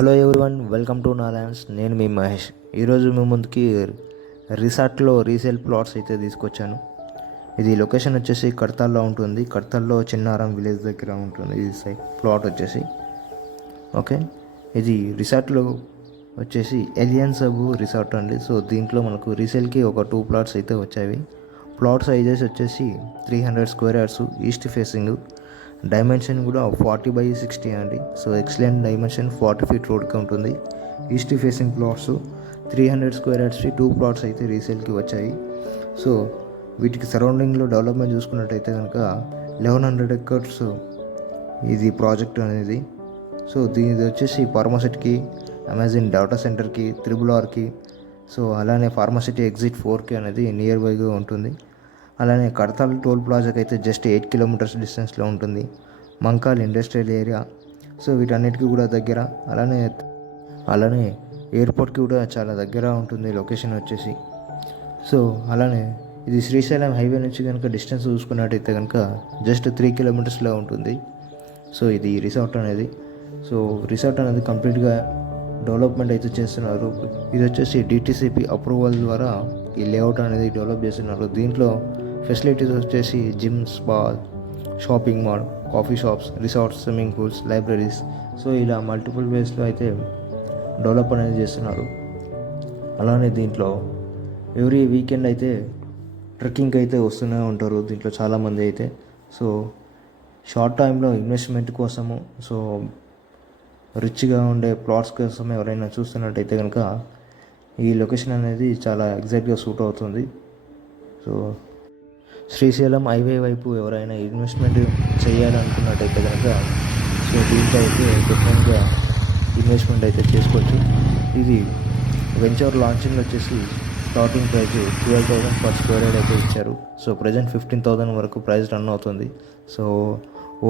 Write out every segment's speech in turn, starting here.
Hello everyone, welcome to నాలాండ్స్. నేను మీ మహేష్. ఈరోజు మీ ముందుకి రిసార్ట్లో రీసేల్ ప్లాట్స్ అయితే తీసుకొచ్చాను. ఇది లొకేషన్ వచ్చేసి కడతాల్లో ఉంటుంది. కడతాల్లో చిన్నారం విలేజ్ దగ్గర ఉంటుంది ఇది సైట్ ప్లాట్ వచ్చేసి. ఓకే, ఇది రిసార్ట్లో వచ్చేసి ఎలియన్ సబ్ రిసార్ట్ అండి. సో దీంట్లో మనకు రీసేల్కి ఒక 2 ప్లాట్స్ అయితే వచ్చాయి. ప్లాట్ సైజెస్ వచ్చేసి 300 square yards, east facing. Dimension కూడా 40/60 అండి. సో ఎక్సలెంట్ డైమెన్షన్, 40 ఫీట్ రోడ్కి ఉంటుంది. ఈస్ట్ ఫేసింగ్ ప్లాట్స్ 300 స్క్వేర్ యార్డ్స్కి 2 ప్లాట్స్ అయితే రీసేల్కి వచ్చాయి. సో వీటికి సరౌండింగ్లో డెవలప్మెంట్ చూసుకున్నట్టయితే కనుక 1100 ఎకర్స్ ఇది ప్రాజెక్ట్ అనేది. సో దీనిది వచ్చేసి ఫార్మాసిటీకి, అమెజాన్ డేటా సెంటర్కి, RRRకి, సో అలానే ఫార్మాసిటీ ఎగ్జిట్ 4కి అనేది నియర్ బైగా ఉంటుంది. అలానే కడతాల్ టోల్ ప్లాజాకి అయితే జస్ట్ 8 కిలోమీటర్స్ డిస్టెన్స్లో ఉంటుంది. మంకాల్ ఇండస్ట్రియల్ ఏరియా, సో వీటన్నిటికీ కూడా దగ్గర. అలానే ఎయిర్పోర్ట్కి కూడా చాలా దగ్గర ఉంటుంది లొకేషన్ వచ్చేసి. సో అలానే ఇది శ్రీశైలం హైవే నుంచి కనుక డిస్టెన్స్ చూసుకున్నట్టయితే కనుక జస్ట్ 3 కిలోమీటర్స్లో ఉంటుంది. సో ఇది రిసార్ట్ అనేది. సో రిసార్ట్ అనేది కంప్లీట్గా డెవలప్మెంట్ అయితే చేస్తున్నారు. ఇది వచ్చేసి DTCP అప్రూవల్ ద్వారా ఈ లేఅవుట్ అనేది డెవలప్ చేస్తున్నారు. దీంట్లో ఫెసిలిటీస్ వచ్చేసి gym, spa, shopping mall, coffee shops, resorts, swimming pools, libraries, so ఇలా మల్టిపుల్ వేస్లో అయితే డెవలప్ అనేది చేస్తున్నారు. అలానే దీంట్లో ఎవ్రీ వీకెండ్ అయితే ట్రెక్కింగ్కి అయితే వస్తూనే ఉంటారు దీంట్లో చాలామంది అయితే. సో షార్ట్ టైంలో ఇన్వెస్ట్మెంట్ కోసము, సో రిచ్గా ఉండే ప్లాట్స్ కోసం ఎవరైనా చూస్తున్నట్టయితే కనుక ఈ లొకేషన్ అనేది చాలా ఎగ్జాక్ట్గా సూట్ అవుతుంది. సో శ్రీశైలం హైవే వైపు ఎవరైనా ఇన్వెస్ట్మెంట్ చేయాలనుకున్నట్టయితే కనుక సో దీంట్లో అయితే డిఫరెంట్గా ఇన్వెస్ట్మెంట్ అయితే చేసుకోవచ్చు. ఇది వెంచర్ లాంచింగ్ వచ్చేసి starting price 12,000 per square yard అయితే ఇచ్చారు. సో ప్రజెంట్ 15,000 వరకు ప్రైస్ రన్ అవుతుంది. సో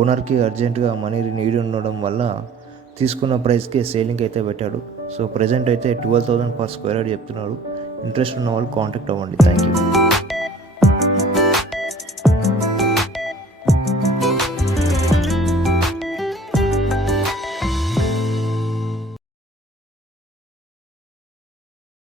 ఓనర్కి అర్జెంటుగా మనీ నీడ్ ఉండడం వల్ల తీసుకున్న ప్రైస్కే సేలింగ్ అయితే పెట్టాడు. సో ప్రజెంట్ అయితే 12,000 పర్ స్క్వేర్ యార్డ్ చెప్తున్నాడు. ఇంట్రెస్ట్ ఉన్న వాళ్ళు కాంటాక్ట్ అవ్వండి. Thank you.